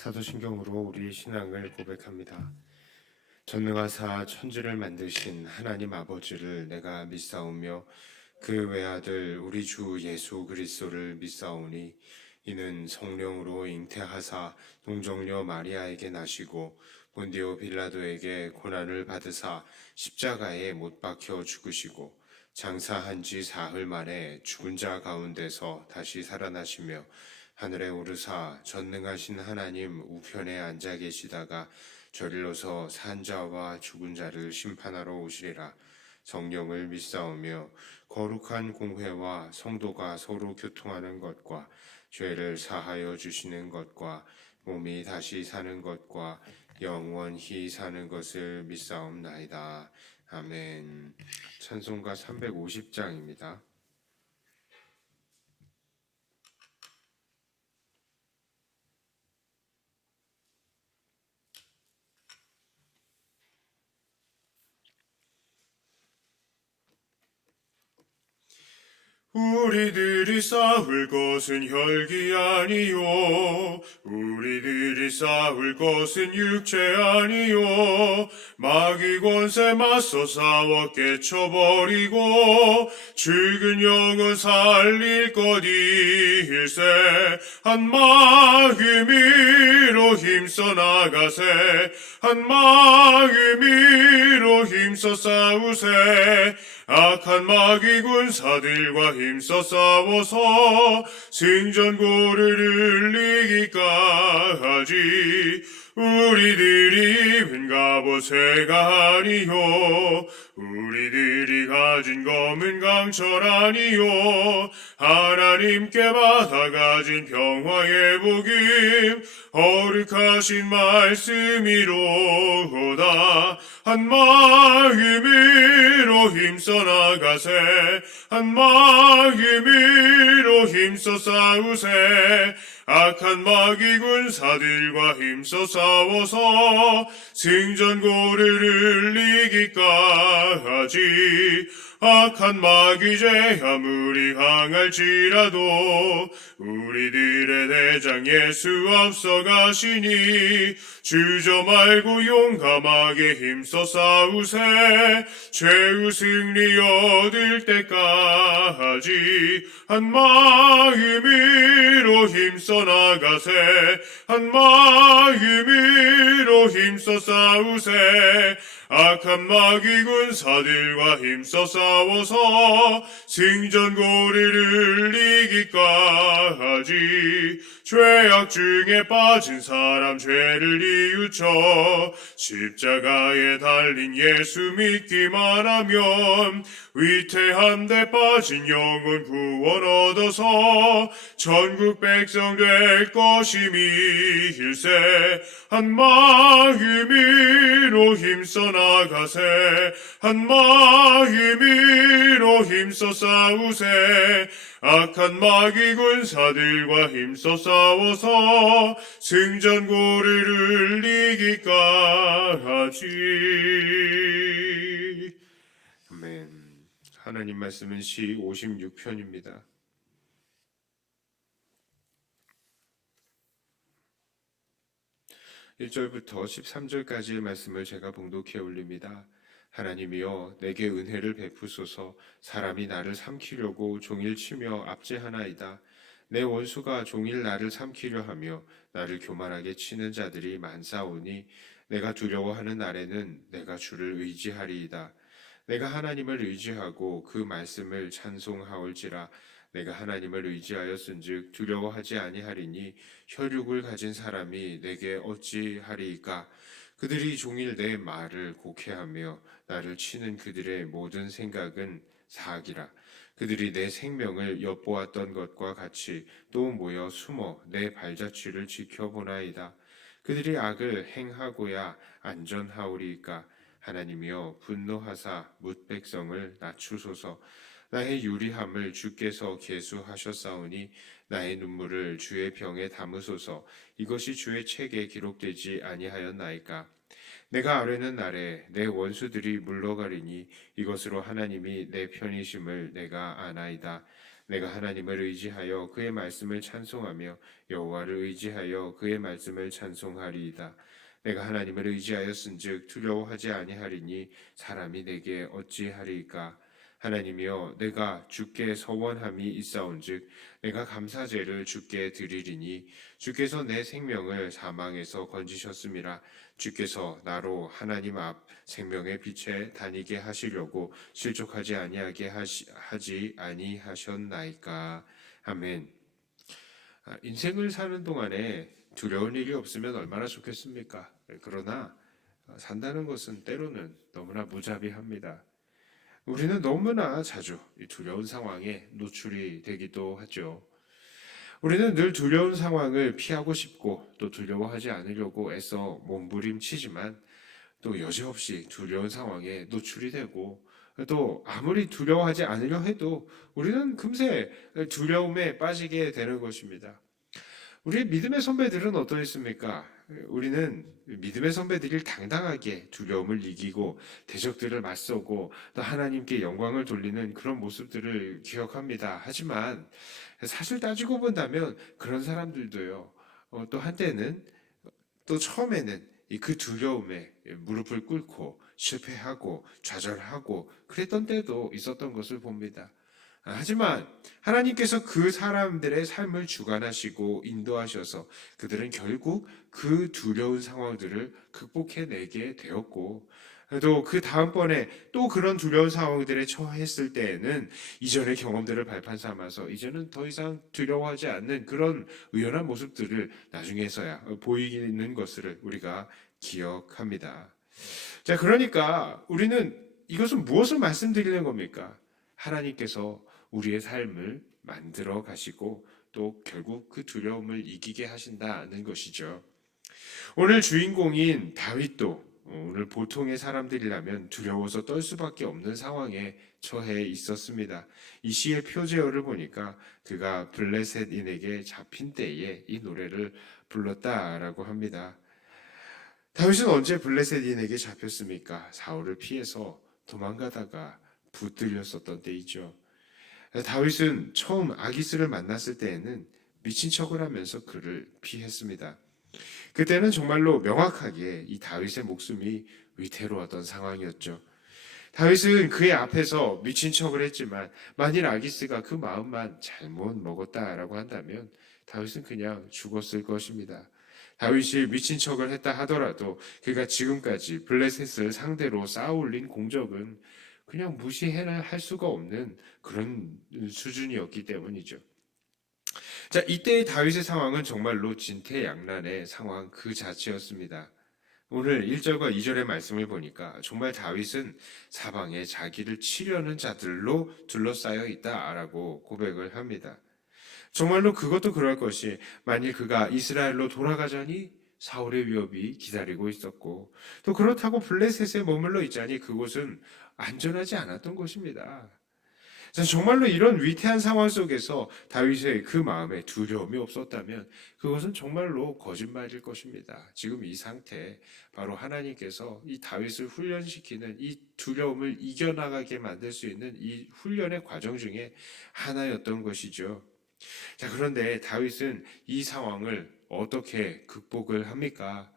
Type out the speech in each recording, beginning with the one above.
사도신경으로 우리의 신앙을 고백합니다. 전능하사 천지를 만드신 하나님 아버지를 내가 믿사오며 그 외아들 우리 주 예수 그리스도를 믿사오니 이는 성령으로 잉태하사 동정녀 마리아에게 나시고 본디오 빌라도에게 고난을 받으사 십자가에 못 박혀 죽으시고 장사한 지 사흘 만에 죽은 자 가운데서 다시 살아나시며 하늘에 오르사 전능하신 하나님 우편에 앉아 계시다가 저리로서 산 자와 죽은 자를 심판하러 오시리라. 성령을 믿사오며 거룩한 공회와 성도가 서로 교통하는 것과 죄를 사하여 주시는 것과 몸이 다시 사는 것과 영원히 사는 것을 믿사옵나이다. 아멘. 찬송가 350장입니다. 우리들이 싸울 것은 혈기 아니요 우리들이 싸울 것은 육체 아니요 마귀 권세 맞서 싸워 깨쳐버리고 죽은 영혼 살릴 것일세 한 마음으로 힘써 나가세 한 마음으로 힘써 싸우세 악한 마귀 군사들과 힘써 싸워서 승전고를 이기까지 우리들이 ven 갑옷새가 아니요 우리들이 가진 검은 강철 아니요 하나님께 받아가진 평화의 복음 거룩하신 말씀이로다 한 마음으로 힘써 나가세 한 마음으로 힘써 싸우세 악한 마귀 군사들과 힘써 싸워서 승전고를 이기까지 악한 마귀제 아무리 강할지라도 우리들의 대장 예수 앞서가시니 주저 말고 용감하게 힘써 싸우세 최후 승리 얻을 때까지 한 마음으로 힘써 나가세 한 마음으로 힘써 싸우세 악한 마귀 군사들과 힘써 싸워서 승전고리를 이기까지 죄악 중에 빠진 사람 죄를 뉘우쳐 십자가에 달린 예수 믿기만 하면 위태한 데 빠진 영혼 구원 얻어서 전국 백성 될 것임일세 한 마음으로 힘써 나가세 한 마음으로 힘써 싸우세 악한 마귀 군사들과 힘써 싸워서 승전고리를 이기까지. 아멘. 하나님 말씀은 시 56편입니다. 1절부터 13절까지의 말씀을 제가 봉독해 올립니다. 하나님이여 내게 은혜를 베푸소서. 사람이 나를 삼키려고 종일 치며 압제하나이다. 내 원수가 종일 나를 삼키려 하며 나를 교만하게 치는 자들이 많사오니 내가 두려워하는 날에는 내가 주를 의지하리이다. 내가 하나님을 의지하고 그 말씀을 찬송하올지라. 내가 하나님을 의지하였은즉 두려워하지 아니하리니 혈육을 가진 사람이 내게 어찌하리이까. 그들이 종일 내 말을 곡해하며 나를 치는 그들의 모든 생각은 사악이라. 그들이 내 생명을 엿보았던 것과 같이 또 모여 숨어 내 발자취를 지켜보나이다. 그들이 악을 행하고야 안전하오리이까. 하나님이여 분노하사 뭇 백성을 낮추소서. 나의 유리함을 주께서 계수하셨사오니 나의 눈물을 주의 병에 담으소서. 이것이 주의 책에 기록되지 아니하였나이까. 내가 아뢰는 날에 내 원수들이 물러가리니 이것으로 하나님이 내 편이심을 내가 아나이다. 내가 하나님을 의지하여 그의 말씀을 찬송하며 여호와를 의지하여 그의 말씀을 찬송하리이다. 내가 하나님을 의지하였은즉 두려워하지 아니하리니 사람이 내게 어찌하리이까. 하나님이여, 내가 주께 서원함이 있사온즉 내가 감사제를 주께 드리리니 주께서 내 생명을 사망에서 건지셨음이라. 주께서 나로 하나님 앞 생명의 빛에 다니게 하시려고 실족하지 아니하게 하지 아니하셨나이까. 아멘. 인생을 사는 동안에 두려운 일이 없으면 얼마나 좋겠습니까? 그러나 산다는 것은 때로는 너무나 무자비합니다. 우리는 너무나 자주 이 두려운 상황에 노출이 되기도 하죠. 우리는 늘 두려운 상황을 피하고 싶고 또 두려워하지 않으려고 애써 몸부림치지만 또 여지없이 두려운 상황에 노출이 되고 또 아무리 두려워하지 않으려 해도 우리는 금세 두려움에 빠지게 되는 것입니다. 우리 믿음의 선배들은 어떠했습니까? 우리는 믿음의 선배들이 당당하게 두려움을 이기고 대적들을 맞서고 또 하나님께 영광을 돌리는 그런 모습들을 기억합니다. 하지만 사실 따지고 본다면 그런 사람들도요, 또 한때는 또 처음에는 그 두려움에 무릎을 꿇고 실패하고 좌절하고 그랬던 때도 있었던 것을 봅니다. 하지만 하나님께서 그 사람들의 삶을 주관하시고 인도하셔서 그들은 결국 그 두려운 상황들을 극복해내게 되었고 또 그 다음번에 또 그런 두려운 상황들에 처했을 때에는 이전의 경험들을 발판 삼아서 이제는 더 이상 두려워하지 않는 그런 의연한 모습들을 나중에서야 보이는 것을 우리가 기억합니다. 자, 그러니까 우리는 이것은 무엇을 말씀드리는 겁니까? 하나님께서 우리의 삶을 만들어 가시고 또 결국 그 두려움을 이기게 하신다는 것이죠. 오늘 주인공인 다윗도 오늘 보통의 사람들이라면 두려워서 떨 수밖에 없는 상황에 처해 있었습니다. 이 시의 표제어를 보니까 그가 블레셋인에게 잡힌 때에 이 노래를 불렀다라고 합니다. 다윗은 언제 블레셋인에게 잡혔습니까? 사울을 피해서 도망가다가 붙들렸었던 때이죠. 다윗은 처음 아기스를 만났을 때에는 미친 척을 하면서 그를 피했습니다. 그때는 정말로 명확하게 이 다윗의 목숨이 위태로웠던 상황이었죠. 다윗은 그의 앞에서 미친 척을 했지만 만일 아기스가 그 마음만 잘못 먹었다라고 한다면 다윗은 그냥 죽었을 것입니다. 다윗이 미친 척을 했다 하더라도 그가 지금까지 블레셋을 상대로 쌓아올린 공적은 그냥 무시할 수가 없는 그런 수준이었기 때문이죠. 자, 이때의 다윗의 상황은 정말로 진퇴양난의 상황 그 자체였습니다. 오늘 1절과 2절의 말씀을 보니까 정말 다윗은 사방에 자기를 치려는 자들로 둘러싸여 있다라고 고백을 합니다. 정말로 그것도 그럴 것이 만일 그가 이스라엘로 돌아가자니 사울의 위협이 기다리고 있었고 또 그렇다고 블레셋에 머물러 있자니 그곳은 안전하지 않았던 것입니다. 정말로 이런 위태한 상황 속에서 다윗의 그 마음에 두려움이 없었다면 그것은 정말로 거짓말일 것입니다. 지금 이 상태, 바로 하나님께서 이 다윗을 훈련시키는 이 두려움을 이겨나가게 만들 수 있는 이 훈련의 과정 중에 하나였던 것이죠. 자, 그런데 다윗은 이 상황을 어떻게 극복을 합니까?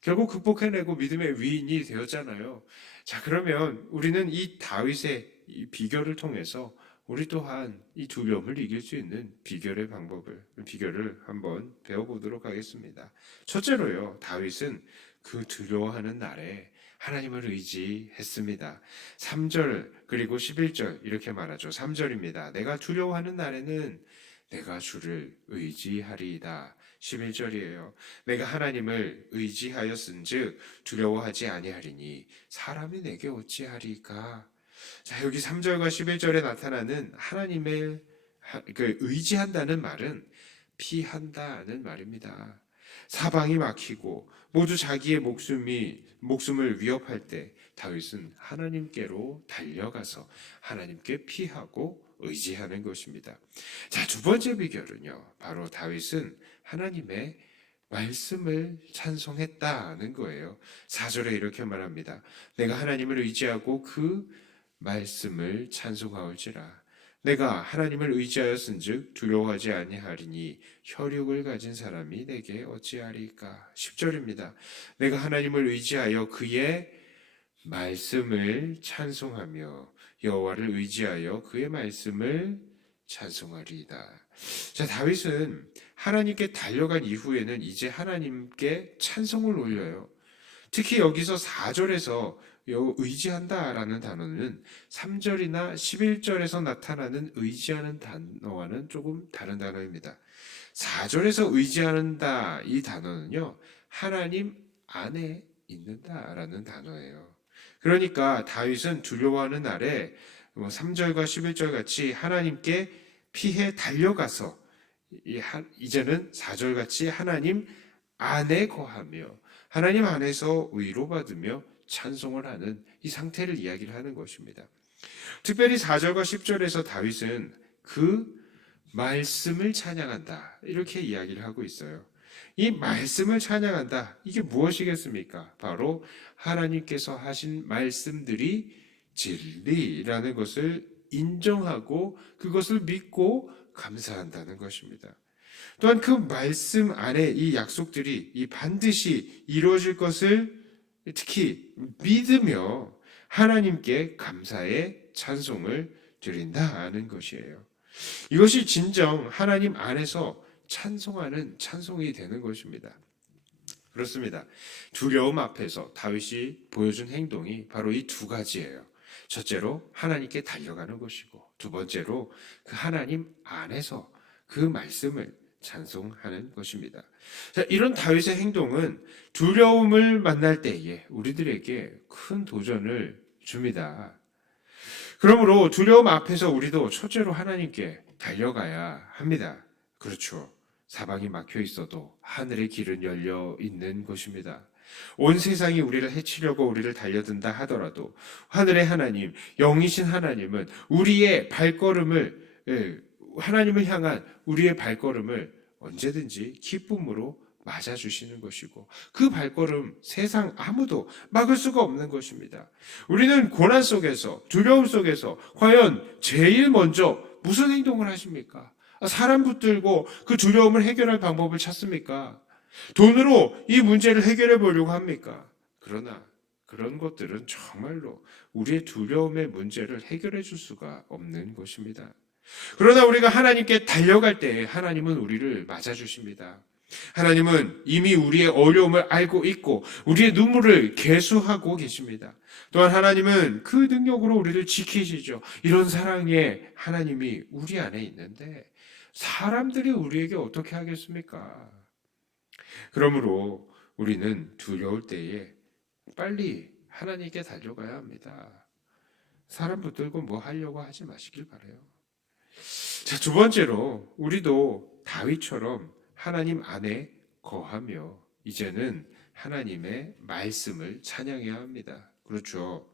결국 극복해내고 믿음의 위인이 되었잖아요. 자, 그러면 우리는 이 다윗의 이 비결을 통해서 우리 또한 이 두려움을 이길 수 있는 비결의 비결을 한번 배워보도록 하겠습니다. 첫째로요, 다윗은 그 두려워하는 날에 하나님을 의지했습니다. 3절 그리고 11절 이렇게 말하죠. 3절입니다. 내가 두려워하는 날에는 내가 주를 의지하리이다. 11절이에요. 내가 하나님을 의지하였은즉 두려워하지 아니하리니 사람이 내게 어찌하리까. 자, 여기 3절과 11절에 나타나는 하나님의 의지한다는 말은 피한다는 말입니다. 사방이 막히고 모두 자기의 목숨을 위협할 때 다윗은 하나님께로 달려가서 하나님께 피하고 의지하는 것입니다. 자, 두 번째 비결은요, 바로 다윗은 하나님의 말씀을 찬송했다는 거예요. 4절에 이렇게 말합니다. 내가 하나님을 의지하고 그 말씀을 찬송하올지라. 내가 하나님을 의지하였은즉 두려워하지 아니하리니 혈육을 가진 사람이 내게 어찌하리까. 10절입니다. 내가 하나님을 의지하여 그의 말씀을 찬송하며 여호와를 의지하여 그의 말씀을 찬송하리이다. 자, 다윗은 하나님께 달려간 이후에는 이제 하나님께 찬송을 올려요. 특히 여기서 4절에서 의지한다라는 단어는 3절이나 11절에서 나타나는 의지하는 단어와는 조금 다른 단어입니다. 4절에서 의지한다 이 단어는요, 하나님 안에 있는다라는 단어예요. 그러니까 다윗은 두려워하는 날에 3절과 11절 같이 하나님께 피해 달려가서 이제는 4절 같이 하나님 안에 거하며 하나님 안에서 위로받으며 찬송을 하는 이 상태를 이야기를 하는 것입니다. 특별히 4절과 10절에서 다윗은 그 말씀을 찬양한다 이렇게 이야기를 하고 있어요. 이 말씀을 찬양한다, 이게 무엇이겠습니까? 바로 하나님께서 하신 말씀들이 진리라는 것을 인정하고 그것을 믿고 감사한다는 것입니다. 또한 그 말씀 안에 이 약속들이 반드시 이루어질 것을 특히 믿으며 하나님께 감사의 찬송을 드린다는 것이에요. 이것이 진정 하나님 안에서 찬송하는 찬송이 되는 것입니다. 그렇습니다. 두려움 앞에서 다윗이 보여준 행동이 바로 이 두 가지예요. 첫째로 하나님께 달려가는 것이고, 두 번째로 그 하나님 안에서 그 말씀을 찬송하는 것입니다. 자, 이런 다윗의 행동은 두려움을 만날 때에 우리들에게 큰 도전을 줍니다. 그러므로 두려움 앞에서 우리도 첫째로 하나님께 달려가야 합니다. 그렇죠. 사방이 막혀 있어도 하늘의 길은 열려 있는 것입니다. 온 세상이 우리를 해치려고 우리를 달려든다 하더라도 하늘의 하나님, 영이신 하나님은 우리의 발걸음을, 하나님을 향한 우리의 발걸음을 언제든지 기쁨으로 맞아주시는 것이고, 그 발걸음 세상 아무도 막을 수가 없는 것입니다. 우리는 고난 속에서, 두려움 속에서 과연 제일 먼저 무슨 행동을 하십니까? 사람 붙들고 그 두려움을 해결할 방법을 찾습니까? 돈으로 이 문제를 해결해 보려고 합니까? 그러나 그런 것들은 정말로 우리의 두려움의 문제를 해결해 줄 수가 없는 것입니다. 그러나 우리가 하나님께 달려갈 때 하나님은 우리를 맞아주십니다. 하나님은 이미 우리의 어려움을 알고 있고 우리의 눈물을 계수하고 계십니다. 또한 하나님은 그 능력으로 우리를 지키시죠. 이런 사랑의 하나님이 우리 안에 있는데 사람들이 우리에게 어떻게 하겠습니까? 그러므로 우리는 두려울 때에 빨리 하나님께 달려가야 합니다. 사람 붙들고 뭐 하려고 하지 마시길 바라요. 자, 두 번째로 우리도 다윗처럼 하나님 안에 거하며 이제는 하나님의 말씀을 찬양해야 합니다. 그렇죠.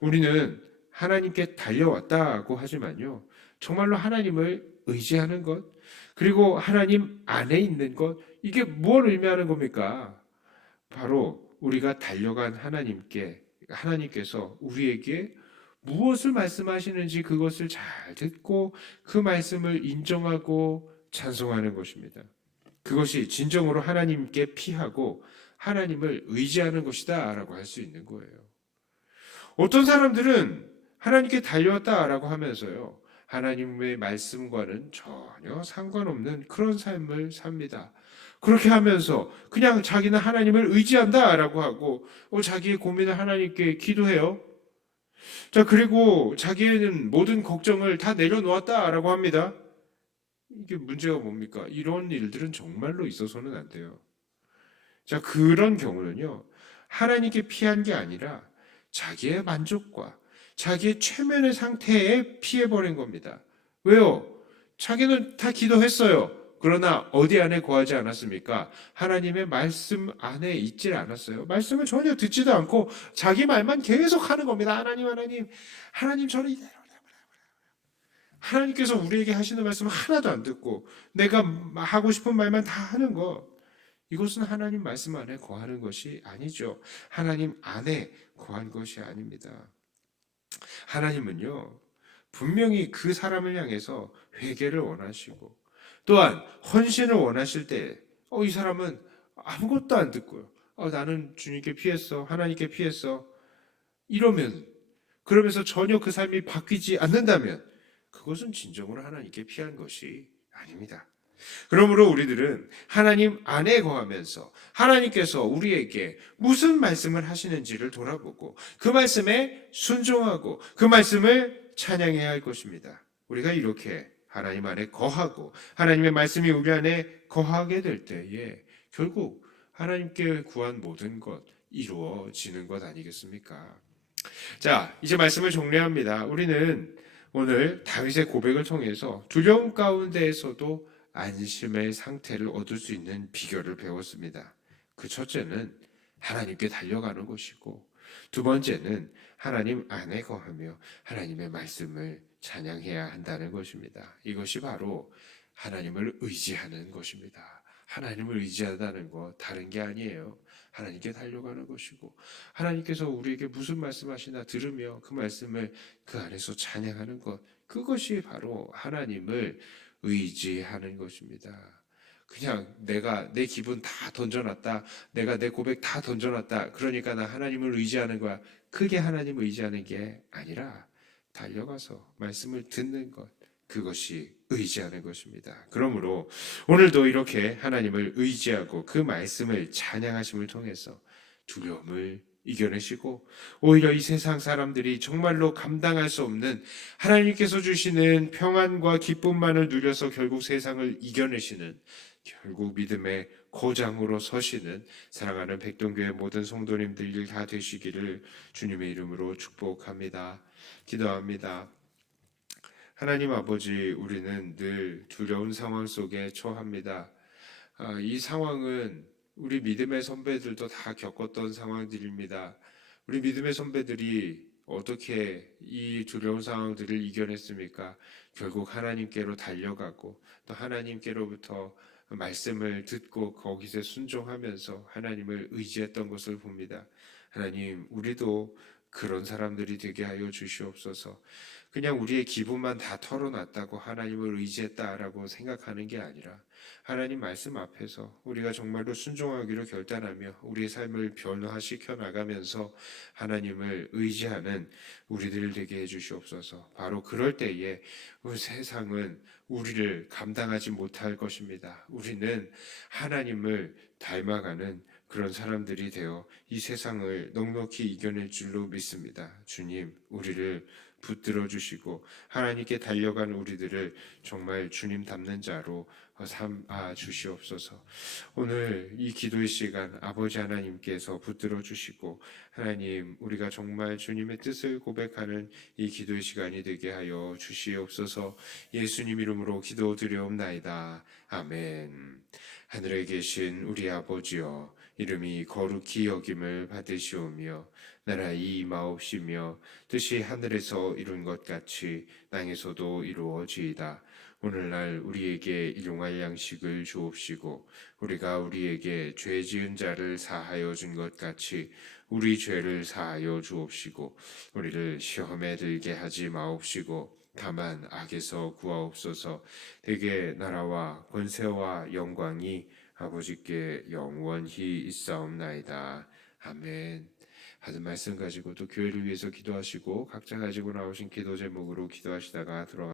우리는 하나님께 달려왔다고 하지만요, 정말로 하나님을 의지하는 것, 그리고 하나님 안에 있는 것, 이게 뭘 의미하는 겁니까? 바로 우리가 달려간 하나님께서 우리에게 무엇을 말씀하시는지 그것을 잘 듣고 그 말씀을 인정하고 찬송하는 것입니다. 그것이 진정으로 하나님께 피하고 하나님을 의지하는 것이다 라고 할 수 있는 거예요. 어떤 사람들은 하나님께 달려왔다라고 하면서요, 하나님의 말씀과는 전혀 상관없는 그런 삶을 삽니다. 그렇게 하면서 그냥 자기는 하나님을 의지한다라고 하고 자기의 고민을 하나님께 기도해요. 자, 그리고 자기는 모든 걱정을 다 내려놓았다라고 합니다. 이게 문제가 뭡니까? 이런 일들은 정말로 있어서는 안 돼요. 자, 그런 경우는요, 하나님께 피한 게 아니라 자기의 만족과 자기의 최면의 상태에 피해버린 겁니다. 왜요? 자기는 다 기도했어요. 그러나 어디 안에 거하지 않았습니까? 하나님의 말씀 안에 있질 않았어요. 말씀을 전혀 듣지도 않고 자기 말만 계속 하는 겁니다. 하나님 저를 이대로. 하나님께서 우리에게 하시는 말씀 하나도 안 듣고 내가 하고 싶은 말만 다 하는 것, 이것은 하나님 말씀 안에 거하는 것이 아니죠. 하나님 안에 거한 것이 아닙니다. 하나님은요, 분명히 그 사람을 향해서 회개를 원하시고 또한 헌신을 원하실 때 이 사람은 아무것도 안 듣고요. 나는 주님께 피했어. 하나님께 피했어. 이러면 그러면서 전혀 그 삶이 바뀌지 않는다면 그것은 진정으로 하나님께 피한 것이 아닙니다. 그러므로 우리들은 하나님 안에 거하면서 하나님께서 우리에게 무슨 말씀을 하시는지를 돌아보고 그 말씀에 순종하고 그 말씀을 찬양해야 할 것입니다. 우리가 이렇게 하나님 안에 거하고 하나님의 말씀이 우리 안에 거하게 될 때에 결국 하나님께 구한 모든 것 이루어지는 것 아니겠습니까? 자, 이제 말씀을 정리합니다. 우리는 오늘 다윗의 고백을 통해서 두려움 가운데에서도 안심의 상태를 얻을 수 있는 비결을 배웠습니다. 그 첫째는 하나님께 달려가는 것이고, 두 번째는 하나님 안에 거하며 하나님의 말씀을 찬양해야 한다는 것입니다. 이것이 바로 하나님을 의지하는 것입니다. 하나님을 의지하다는 것 다른 게 아니에요. 하나님께 달려가는 것이고 하나님께서 우리에게 무슨 말씀하시나 들으며 그 말씀을 그 안에서 찬양하는 것, 그것이 바로 하나님을 의지하는 것입니다. 그냥 내가 내 기분 다 던져놨다, 내가 내 고백 다 던져놨다, 그러니까 나 하나님을 의지하는 거야. 그게 하나님을 의지하는 게 아니라 달려가서 말씀을 듣는 것, 그것이 의지하는 것입니다. 그러므로 오늘도 이렇게 하나님을 의지하고 그 말씀을 찬양하심을 통해서 두려움을 이겨내시고 오히려 이 세상 사람들이 정말로 감당할 수 없는 하나님께서 주시는 평안과 기쁨만을 누려서 결국 세상을 이겨내시는, 결국 믿음의 고장으로 서시는 사랑하는 백동교회 모든 성도님들 다 되시기를 주님의 이름으로 축복합니다. 기도합니다. 하나님 아버지, 우리는 늘 두려운 상황 속에 처합니다. 이 상황은 우리 믿음의 선배들도 다 겪었던 상황들입니다. 우리 믿음의 선배들이 어떻게 이 두려운 상황들을 이겨냈습니까? 결국 하나님께로 달려가고 또 하나님께로부터 말씀을 듣고 거기서 순종하면서 하나님을 의지했던 것을 봅니다. 하나님, 우리도 그런 사람들이 되게 하여 주시옵소서. 그냥 우리의 기분만 다 털어놨다고 하나님을 의지했다라고 생각하는 게 아니라 하나님 말씀 앞에서 우리가 정말로 순종하기로 결단하며 우리의 삶을 변화시켜 나가면서 하나님을 의지하는 우리들 되게 해주시옵소서. 바로 그럴 때에 우리 세상은 우리를 감당하지 못할 것입니다. 우리는 하나님을 닮아가는 그런 사람들이 되어 이 세상을 넉넉히 이겨낼 줄로 믿습니다. 주님, 우리를 붙들어 주시고 하나님께 달려간 우리들을 정말 주님 닮는 자로 삼아 주시옵소서. 오늘 이 기도의 시간 아버지 하나님께서 붙들어 주시고 하나님, 우리가 정말 주님의 뜻을 고백하는 이 기도의 시간이 되게 하여 주시옵소서. 예수님 이름으로 기도드리옵나이다. 아멘. 하늘에 계신 우리 아버지여, 이름이 거룩히 여김을 받으시오며 나라의 임하옵시며 뜻이 하늘에서 이룬 것 같이 땅에서도 이루어지이다. 오늘날 우리에게 일용할 양식을 주옵시고 우리가 우리에게 죄 지은 자를 사하여 준 것 같이 우리 죄를 사하여 주옵시고 우리를 시험에 들게 하지 마옵시고 다만 악에서 구하옵소서. 대개 나라와 권세와 영광이 아버지께 영원히 있사옵나이다. 아멘. 받은 말씀 가지고 또 교회를 위해서 기도하시고 각자 가지고 나오신 기도 제목으로 기도하시다가 들어가